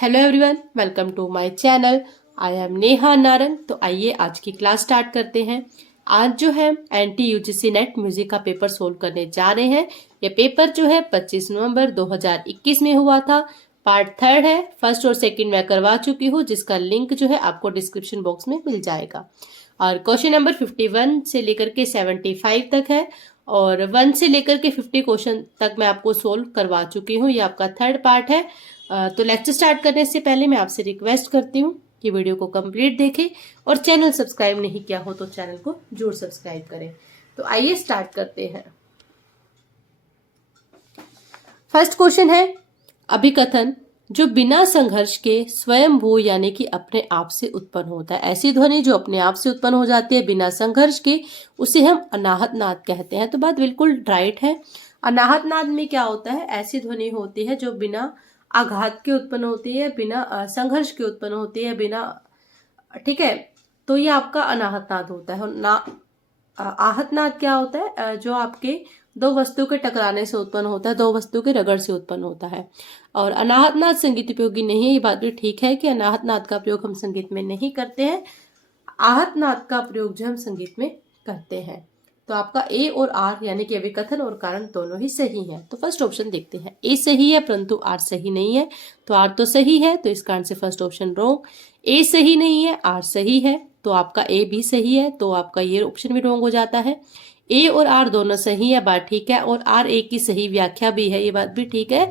Hello everyone, welcome to my channel. I am Neha Naran. तो आइए आज की क्लास स्टार्ट करते हैं। आज जो है एनटी यूजीसी नेट म्यूजिक का पेपर सोल्व करने जा रहे हैं। ये पेपर जो है 25 नवंबर 2021 में हुआ था। पार्ट थर्ड है। फर्स्ट और सेकंड मैं करवा चुकी हूँ, जिसका लिंक जो है आपको डिस्क्रिप्शन बॉक्स में मिल जाएगा। और क्वेश्चन नंबर 51 से लेकर के 75 तक है और 1 से लेकर के 50 क्वेश्चन तक मैं आपको सोल्व करवा चुकी हूँ। ये आपका थर्ड पार्ट है। तो लेक्चर स्टार्ट करने से पहले मैं आपसे रिक्वेस्ट करती हूँ कि वीडियो को कंप्लीट देखें और चैनल सब्सक्राइब नहीं किया हो तो चैनल को जरूर सब्सक्राइब करें। तो आइए स्टार्ट करते हैं। फर्स्ट क्वेश्चन है, अभिकथन जो बिना संघर्ष के स्वयंभू यानी कि अपने आप से उत्पन्न होता है। ऐसी ध्वनि जो अपने आप से उत्पन्न हो जाती है बिना संघर्ष के, उसे हम अनाहत नाद कहते हैं। तो बात बिल्कुल राइट है। अनाहत नाद में क्या होता है? ऐसी ध्वनि होती है जो बिना आघात के उत्पन्न होती है, बिना संघर्ष के उत्पन्न होती है, बिना, ठीक है। तो ये आपका अनाहत नाद होता है। आहत नाद क्या होता है? जो आपके दो वस्तु के टकराने से उत्पन्न होता है, दो वस्तु के रगड़ से उत्पन्न होता है। और अनाहत नाद संगीत उपयोगी नहीं है। ये बात भी ठीक है कि अनाहत नाद का प्रयोग हम संगीत में नहीं करते हैं। आहत नाद का प्रयोग जो हम संगीत में करते हैं। तो आपका ए और आर यानी कि अभिकथन और कारण दोनों ही सही है। तो फर्स्ट ऑप्शन देखते हैं। ए सही है परंतु आर सही नहीं है। तो आर तो सही है, तो इस कारण से फर्स्ट ऑप्शन रॉन्ग। ए सही नहीं है, आर सही है, तो आपका ए भी सही है, तो आपका ये ऑप्शन भी रॉन्ग हो जाता है। ए और आर दोनों सही है, बात ठीक है। और आर ए की सही व्याख्या भी है, ये बात भी ठीक है।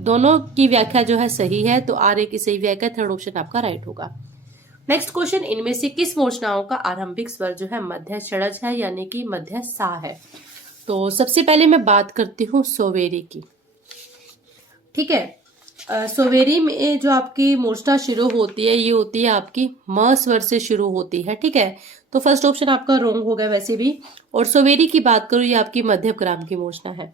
दोनों की व्याख्या जो है सही है, तो आर ए की सही व्याख्या, थर्ड ऑप्शन आपका राइट होगा। नेक्स्ट क्वेश्चन, इनमें से किस मूर्छनाओं का आरंभिक स्वर जो है मध्य षडज है यानी कि मध्य सा है? तो सबसे पहले मैं बात करती हूँ सोवेरी की। ठीक है। सोवेरी में जो आपकी मूर्छना शुरू होती है, ये होती है आपकी म स्वर से शुरू होती है। ठीक है, तो फर्स्ट ऑप्शन आपका रॉन्ग हो गया वैसे भी। और सोवेरी की बात करूँ, ये आपकी मध्यम ग्राम की मूर्छना है।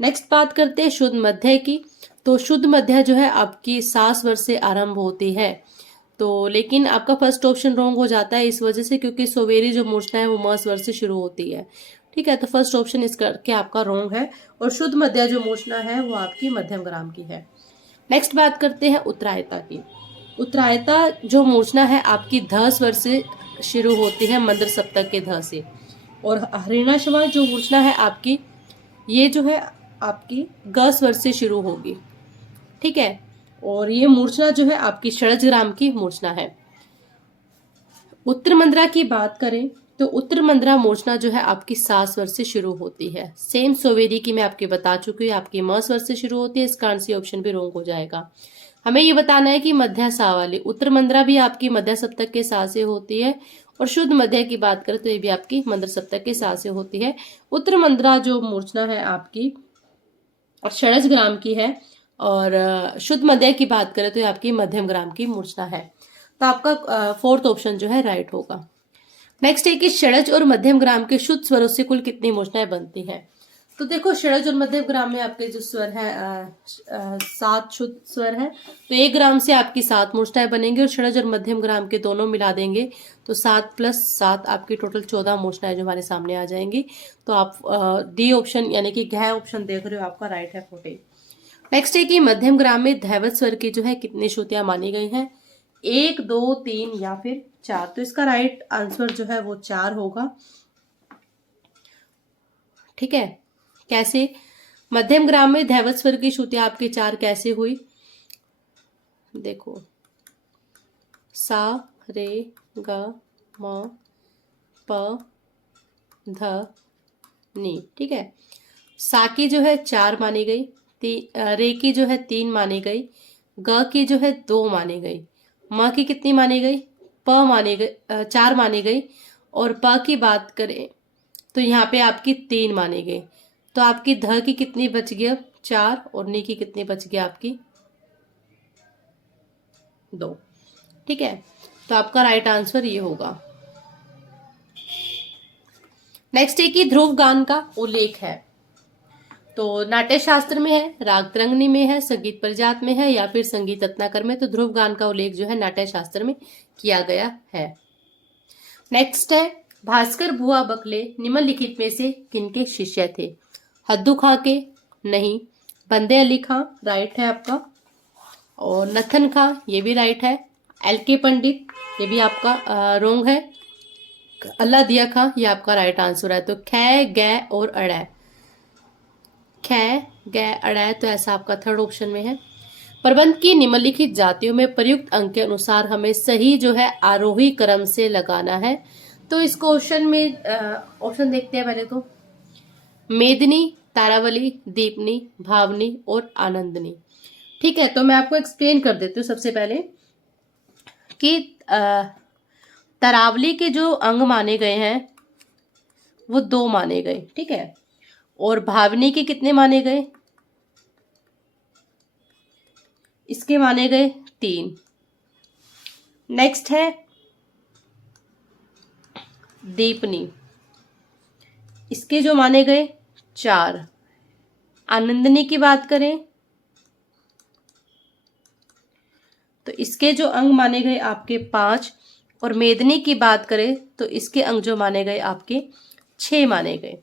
नेक्स्ट बात करते हैं शुद्ध मध्य की। तो शुद्ध मध्य जो है आपकी सा स्वर से आरंभ होती है। तो लेकिन आपका फर्स्ट ऑप्शन रॉन्ग हो जाता है इस वजह से, क्योंकि सोवेरी जो मूर्छना है वो म स्वर से शुरू होती है। ठीक है, तो फर्स्ट ऑप्शन इस करके आपका रॉन्ग है। और शुद्ध मध्य जो मूर्छना है वो आपकी मध्यम ग्राम की है। नेक्स्ट बात करते हैं उत्तरायता की। उत्तरायता जो मूर्छना है आपकी ध स्वर से शुरू होती है, मंद्र सप्तक के ध से। और हरिणाश्वा जो मूर्छना है आपकी, ये जो है आपकी ग स्वर से शुरू होगी। ठीक है, और ये मूर्छना जो है आपकी षडज ग्राम की मूर्छना है। उत्तर मंद्रा की बात करें तो उत्तर मंद्रा मूर्छना जो है आपकी सा स्वर से शुरू होती है। सेम सोवेरी की मैं आपके बता चुकी हूँ, आपकी म स्वर से शुरू होती है। इस कारण से ऑप्शन भी रॉन्ग हो जाएगा। हमें ये बताना है कि मध्य सा वाली उत्तर मंद्रा भी आपकी मध्य सप्तक के सा से होती है। और शुद्ध मध्य की बात करें तो ये भी आपकी मंद्र सप्तक के सा से होती है। उत्तर मंद्रा जो मूर्छना है आपकी षडज ग्राम की है। और शुद्ध मध्य की बात करें तो ये आपकी मध्यम ग्राम की मूर्छना है। तो आपका फोर्थ ऑप्शन जो है राइट होगा। नेक्स्ट है कि षडज और मध्यम ग्राम के शुद्ध स्वरों से कुल कितनी मूर्छनाएं बनती हैं? तो देखो, षडज और मध्यम ग्राम में आपके जो स्वर है 7 शुद्ध स्वर है। तो 1 ग्राम से आपकी 7 मूर्छनाएं बनेंगी और षडज और मध्यम ग्राम के दोनों मिला देंगे तो 7 + 7 आपकी टोटल 14 मूर्छनाएं जो हमारे सामने आ जाएंगी। तो आप डी ऑप्शन यानी कि घ ऑप्शन देख रहे हो, आपका राइट है 14। नेक्स्ट है कि मध्यम ग्राम में धैवत स्वर की जो है कितनी श्रुतियां मानी गई हैं? 1, 2, 3 या फिर 4? तो इसका राइट आंसर जो है वो 4 होगा। ठीक है, कैसे? मध्यम ग्राम में धैवत स्वर की श्रुतियां आपकी 4 कैसे हुई? देखो, सा, रे, ग, म, प, ध, नी। ठीक है, सा की जो है 4 मानी गई, रे की जो है 3 मानी गई, ग की जो है 2 मानी गई, म की कितनी मानी गई? प मानी गई, 4 मानी गई। और प की बात करें तो यहाँ पे आपकी 3 मानी गई। तो आपकी ध की कितनी बच गई? 4। और नी की कितनी बच गई? आपकी 2। ठीक है, तो आपका राइट आंसर ये होगा। नेक्स्ट है कि ध्रुव गान का उल्लेख है। तो नाट्य शास्त्र में है, राग तरंगनी में है, संगीत परिजात में है या फिर संगीत रत्नाकर में? तो ध्रुव गान का उल्लेख जो है नाट्य शास्त्र में किया गया है। नेक्स्ट है, भास्कर बुआ बकले निम्नलिखित में से किनके शिष्य थे? हद्दू खां के? नहीं। बंदे अली खां राइट है आपका। और नथन खां ये भी राइट है। LK पंडित ये भी आपका रोंग है। अल्लाह दिया खां ये आपका राइट आंसर है। तो ख ग और अड़, ख ग अड़, तो ऐसा आपका थर्ड ऑप्शन में है। प्रबंध की निम्नलिखित जातियों में प्रयुक्त अंक के अनुसार हमें सही जो है आरोही क्रम से लगाना है। तो इस क्वेश्चन में ऑप्शन देखते हैं पहले तो। मेदिनी, तारावली, दीपनी, भावनी और आनंदनी। ठीक है, तो मैं आपको एक्सप्लेन कर देती हूँ सबसे पहले कि तारावली के जो अंग माने गए हैं वो 2 माने गए, ठीक है। और भावनी के कितने माने गए, इसके माने गए 3। नेक्स्ट है दीपनी, इसके जो माने गए 4। आनंदनी की बात करें तो इसके जो अंग माने गए आपके 5। और मेदिनी की बात करें तो इसके अंग जो माने गए आपके 6 माने गए।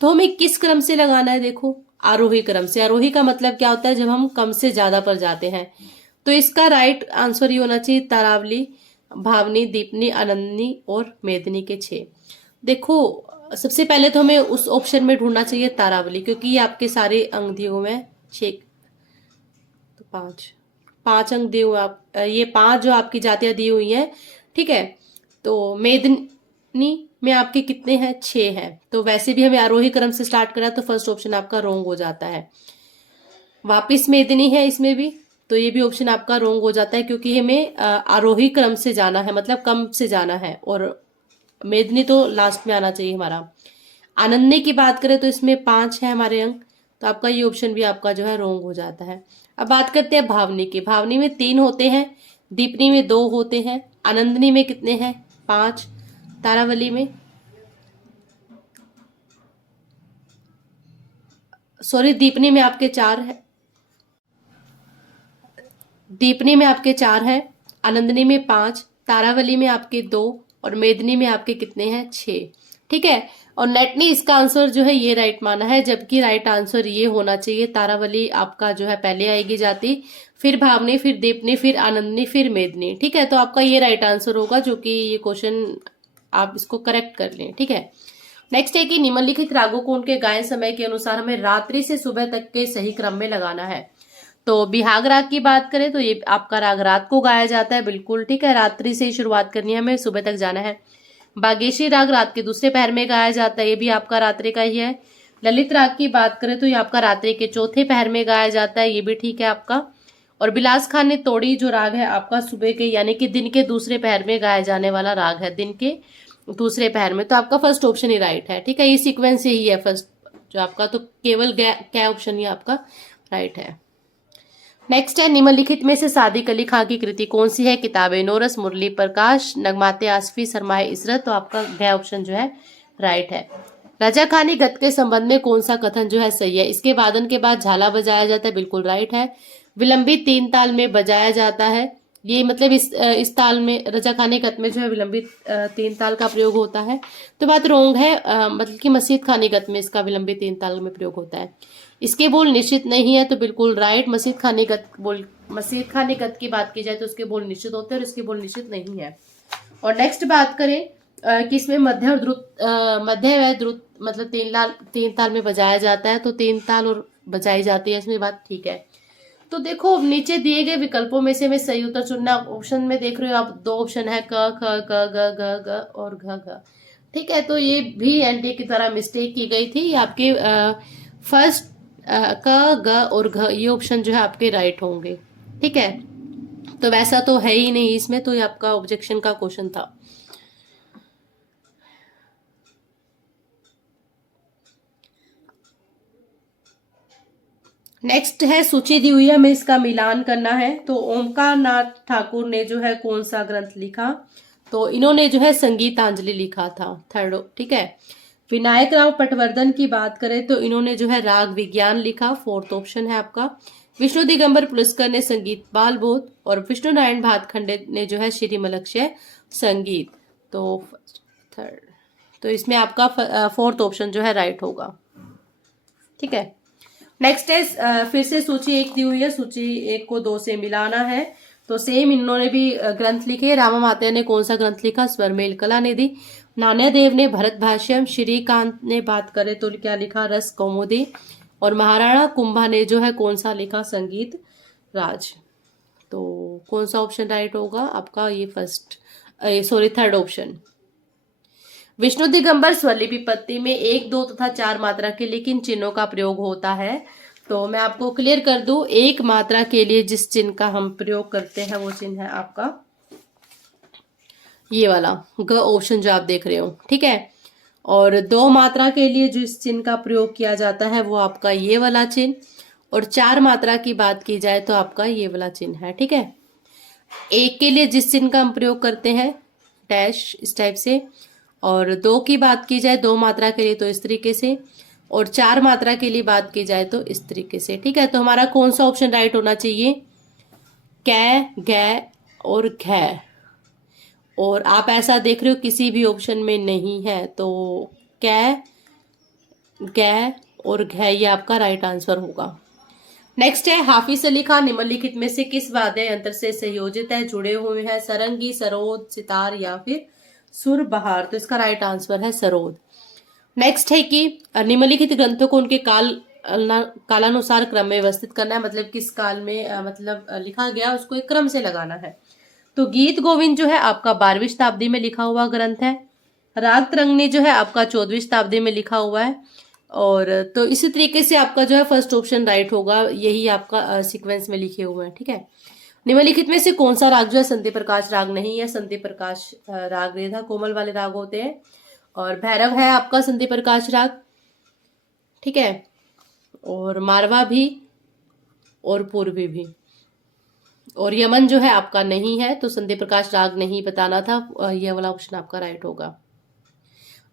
तो हमें किस क्रम से लगाना है, देखो आरोही क्रम से। आरोही का मतलब क्या होता है, जब हम कम से ज्यादा पर जाते हैं। तो इसका राइट आंसर ये होना चाहिए तारावली, भावनी, दीपनी, आनंदनी और मेदिनी के 6। देखो सबसे पहले तो हमें उस ऑप्शन में ढूंढना चाहिए तारावली, क्योंकि ये आपके सारे अंग दिए हुए हैं 6, तो 5 अंक दिए हुए आप, ये 5 जो आपकी जातियां दी हुई हैं, ठीक है। तो मेदिनी में आपके कितने हैं, 6 हैं। तो वैसे भी हमें आरोही क्रम से स्टार्ट करना है, तो फर्स्ट ऑप्शन आपका रोंग हो जाता है। वापिस मेदिनी है इसमें भी, तो ये भी ऑप्शन आपका रोंग हो जाता है, क्योंकि हमें आरोही क्रम से जाना है, मतलब कम से जाना है। और मेदिनी तो लास्ट में आना चाहिए हमारा। आनंदनी की बात करें तो इसमें 5 है हमारे अंक, तो आपका ये ऑप्शन भी आपका जो है रोंग हो जाता है। अब बात करते हैं भावनी की। भावनी में 3 होते हैं, दीपनी में 2 होते हैं, आनंदनी में कितने हैं 5, तारावली में दीपनी में आपके 4 है, दीपनी में आपके 4 है, आनंदनी में 5, तारावली में आपके 2 और मेदिनी में आपके कितने हैं 6, ठीक है। और नेट ने इसका आंसर जो है ये राइट माना है, जबकि राइट आंसर ये होना चाहिए तारावली आपका जो है पहले आएगी जाति, फिर भावनी, फिर दीपनी, फिर आनंदनी, फिर मेदिनी, ठीक है। तो आपका ये राइट आंसर होगा, जो कि ये क्वेश्चन आप इसको करेक्ट कर लें, ठीक है। नेक्स्ट है कि निम्नलिखित रागों को उनके गायन समय के अनुसार हमें रात्रि से सुबह तक के सही क्रम में लगाना है। तो बिहाग राग की बात करें तो ये आपका राग रात को गाया जाता है, बिल्कुल ठीक है। रात्रि से ही शुरुआत करनी है, हमें सुबह तक जाना है। बागेश्वरी राग रात के दूसरे पहर में गाया जाता है, ये भी आपका रात्रि का ही है। ललित राग की बात करें तो ये आपका रात्रि के चौथे पहर में गाया जाता है, ये भी ठीक है आपका। और बिलास खान ने तोड़ी जो राग है आपका सुबह के यानी कि दिन के दूसरे पहर में गाया जाने वाला राग है, दिन के दूसरे पहर में। तो आपका फर्स्ट ऑप्शन ही राइट है, ठीक है। ये सीक्वेंस यही है फर्स्ट जो आपका, तो केवल क्या ऑप्शन ही आपका राइट है। नेक्स्ट है निम्नलिखित में से सादिक अली खां की कृति कौन सी है। किताबें नोरस, मुरली प्रकाश, नगमाते आसफी, सरमाए इसरत। तो आपका ग ऑप्शन जो है राइट है। रजा खानी गत के संबंध में कौन सा कथन जो है सही है। इसके वादन के बाद झाला बजाया जाता है, बिल्कुल राइट है। विलंबित 3 ताल में बजाया जाता है, ये मतलब इस ताल में रजा खानी गत में जो है विलंबित 3 ताल का प्रयोग होता है, तो बात रोंग है। मतलब कि मस्जिद खानी गत में इसका विलंबित 3 ताल में प्रयोग होता है। इसके बोल निश्चित नहीं है, तो बिल्कुल राइट। मस्जिद खानी गत की बात की जाए तो उसके बोल निश्चित होते हैं और इसके बोल निश्चित नहीं है। और नेक्स्ट बात करें कि इसमें मध्य और द्रुत, मध्य व द्रुत मतलब 3 ताल में बजाया जाता है, तो 3 ताल और बजाई जाती है, इसमें बात ठीक है। तो देखो नीचे दिए गए विकल्पों में से हमें सही उत्तर चुनना। ऑप्शन में देख रहे हो आप 2 ऑप्शन है, क ख ग ग ग ग और घ घ, ठीक है। तो ये भी एनडीए की तरह मिस्टेक की गई थी। ये आपके फर्स्ट क ग और घ ये ऑप्शन जो है आपके राइट होंगे, ठीक है। तो वैसा तो है ही नहीं इसमें, तो ये आपका ऑब्जेक्शन का क्वेश्चन था। नेक्स्ट है सूची दी हुई है, हमें इसका मिलान करना है। तो ओमकार नाथ ठाकुर ने जो है कौन सा ग्रंथ लिखा, तो इन्होंने जो है संगीतांजलि लिखा था, थर्ड, ठीक है। विनायक राव पटवर्धन की बात करें तो इन्होंने जो है राग विज्ञान लिखा, फोर्थ ऑप्शन है आपका। विष्णु दिगंबर पुरस्कर ने संगीत बाल बोध और विष्णु नारायण भातखंडे ने जो है श्री मलक्ष्य संगीत, तो थर्ड, तो इसमें आपका फोर्थ ऑप्शन जो है राइट होगा, ठीक है। नेक्स्ट है फिर से सूची 1 दी हुई है, सूची 1 को 2 से मिलाना है। तो सेम इन्होंने भी ग्रंथ लिखे। रामा मात्या ने कौन सा ग्रंथ लिखा? स्वरमेल कला निधि। नान्यादेव ने भरत भाष्यम। श्रीकांत ने बात करें तो क्या लिखा? रस कौमुदी। और महाराणा कुंभा ने जो है कौन सा लिखा? संगीत राज। तो कौन सा ऑप्शन राइट होगा आपका? ये थर्ड ऑप्शन। विष्णु दिगंबर स्वरलिपि पत्ती में 1, 2 तथा 4 मात्रा के लिए किन चिन्हों का प्रयोग होता है? तो मैं आपको क्लियर कर दूं, 1 मात्रा के लिए जिस चिन्ह का हम प्रयोग करते हैं वो चिन्ह है आपका ये वाला ग ऑप्शन जो आप देख रहे हो, ठीक है। और 2 मात्रा के लिए जिस चिन्ह का प्रयोग किया जाता है वो आपका ये वाला चिन्ह। और 4 मात्रा की बात की जाए तो आपका ये वाला चिन्ह है, ठीक है। 1 के लिए जिस चिन्ह का हम प्रयोग करते हैं डैश इस टाइप से। और 2 की बात की जाए 2 मात्रा के लिए तो इस तरीके से। और 4 मात्रा के लिए बात की जाए तो इस तरीके से, ठीक है। तो हमारा कौन सा ऑप्शन राइट होना चाहिए? कै, गै और घै। और आप ऐसा देख रहे हो किसी भी ऑप्शन में नहीं है, तो कै, गै और घै ये आपका राइट आंसर होगा। नेक्स्ट है हाफिज अली खान निम्नलिखित में से किस वाद्य यंत्र से संयोजित है, जुड़े हुए हैं? सरंगी, सरोद, सितार या फिर सुर बहार। तो इसका राइट आंसर है सरोद। नेक्स्ट है कि निम्नलिखित ग्रंथों को उनके कालानुसार क्रम में व्यवस्थित करना है। मतलब किस काल में लिखा गया उसको एक क्रम से लगाना है। तो गीत गोविंद जो है आपका 12वीं शताब्दी में लिखा हुआ ग्रंथ है। राग तरंगिणी जो है आपका 14वीं शताब्दी में लिखा हुआ है। और तो इसी तरीके से आपका जो है फर्स्ट ऑप्शन राइट होगा, यही आपका सीक्वेंस में लिखे हुए हैं, ठीक है। निम्नलिखित में से कौन सा राग जो है संति प्रकाश राग नहीं है? संति प्रकाश राग रेधा कोमल वाले राग होते हैं। और भैरव है आपका संति प्रकाश राग, ठीक है। और मारवा भी और पूर्वी भी। और यमन जो है आपका नहीं है, तो संति प्रकाश राग नहीं बताना था, यह वाला ऑप्शन आपका राइट होगा।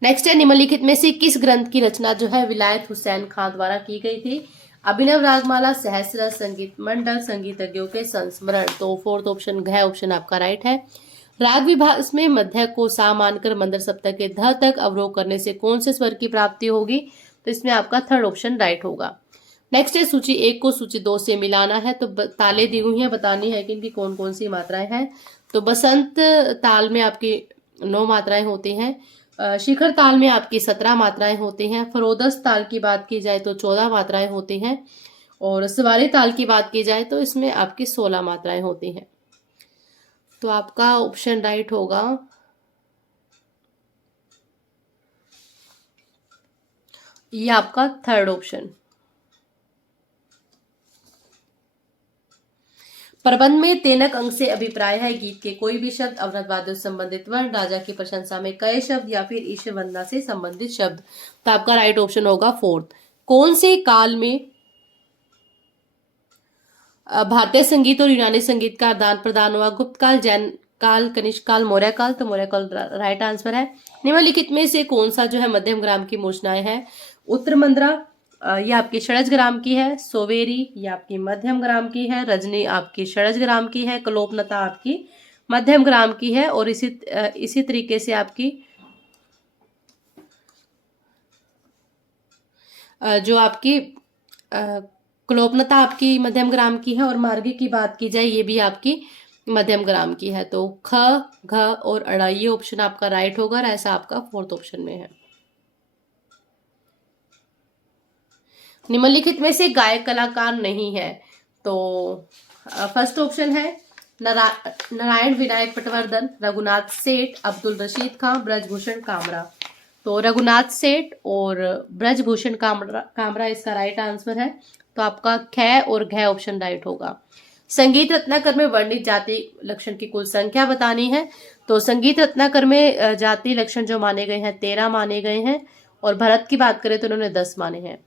नेक्स्ट है निम्नलिखित में से किस ग्रंथ की रचना जो है विलायत हुसैन खान द्वारा की गई थी? अभिनव रागमाला, सहस्र, संगीत मंडल, संगीतज्ञों के संस्मरण। तो फोर्थ ऑप्शन घ ऑप्शन आपका राइट है। राग विभाग में मध्य को सा मानकर मंदर सप्तक के ध तक अवरोह करने से कौन से स्वर की प्राप्ति होगी? तो इसमें आपका थर्ड ऑप्शन राइट होगा। नेक्स्ट है सूची 1 को सूची 2 से मिलाना है। तो ताले दी हुई हैं, बतानी है कि इनकी कौन कौन सी मात्राएं हैं। तो बसंत ताल में आपकी 9 मात्राएं होती हैं। शिखर ताल में आपकी 17 मात्राएं होती हैं। फरोदस ताल की बात की जाए तो 14 मात्राएं होती हैं। और सवारी ताल की बात की जाए तो इसमें आपकी 16 मात्राएं होती हैं। तो आपका ऑप्शन राइट होगा ये आपका थर्ड ऑप्शन। प्रबंध में तेनक अंक से अभिप्राय है गीत के कोई भी शब्द अवरत वाद्य से संबंधित वर्ण, राजा की प्रशंसा में कई शब्द या फिर ईश्वर वंदना से संबंधित शब्द। तो आपका राइट ऑप्शन होगा फोर्थ। कौन से काल में भारतीय संगीत और यूनानी संगीत का आदान प्रदान हुआ? गुप्त काल, जैन काल, कनिष्क काल, मौर्य काल। तो मौर्य काल राइट आंसर है। निम्नलिखित में से कौन सा जो है मध्यम ग्राम की मूर्छनाएं है? उत्तर मंद्रा ये आपकी षड्ज ग्राम की है। सोवेरी ये आपकी मध्यम ग्राम की है। रजनी आपकी षड्ज ग्राम की है। कलोपनता आपकी मध्यम ग्राम की है। और इसी तरीके से आपकी जो आपकी कलोपनता आपकी मध्यम ग्राम की है। और मार्गी की बात की जाए ये भी आपकी मध्यम ग्राम की है। तो ख, घ और अड़ा ये ऑप्शन आपका राइट होगा और ऐसा आपका फोर्थ ऑप्शन में है। निम्नलिखित में से गायक कलाकार नहीं है। तो फर्स्ट ऑप्शन है नारायण विनायक पटवर्धन, रघुनाथ सेठ, अब्दुल रशीद खां, ब्रजभूषण कामरा। तो रघुनाथ सेठ और ब्रजभूषण कामरा इसका राइट आंसर है। तो आपका ख और घ ऑप्शन राइट होगा। संगीत रत्नाकर में वर्णित जाति लक्षण की कुल संख्या बतानी है। तो संगीत रत्नाकर में जाति लक्षण जो माने गए हैं 13 माने गए हैं। और भरत की बात करें तो उन्होंने 10 माने हैं।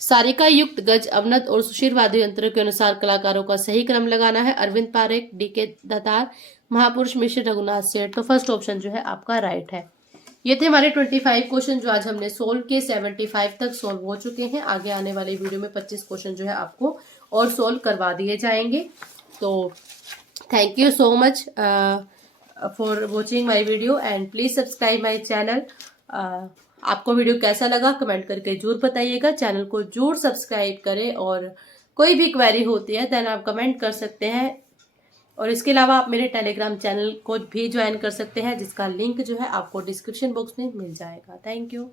सारिका युक्त गज, अवनत और सुशील वाद्य यंत्रों के अनुसार कलाकारों का सही क्रम लगाना है। अरविंद पारेख, डी.के. दत्तार, महापुरुष मिश्र, रघुनाथ सेठ। तो फर्स्ट ऑप्शन जो है आपका राइट है। ये थे हमारे 25 क्वेश्चन जो आज हमने सोल्व किए। 75 तक सोल्व हो चुके हैं। आगे आने वाले वीडियो में 25 क्वेश्चन जो है आपको और सोल्व करवा दिए जाएंगे। तो thank you so much for watching my video and please subscribe my channel. आपको वीडियो कैसा लगा कमेंट करके जरूर बताइएगा। चैनल को जरूर सब्सक्राइब करें और कोई भी क्वेरी होती है देन आप कमेंट कर सकते हैं। और इसके अलावा आप मेरे टेलीग्राम चैनल को भी ज्वाइन कर सकते हैं, जिसका लिंक जो है आपको डिस्क्रिप्शन बॉक्स में मिल जाएगा। Thank you.